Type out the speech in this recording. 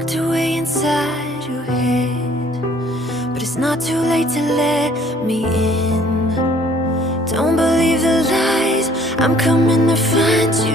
locked away inside your head, but it's not too late to let me in. Don't believe the lies, I'm coming to find you.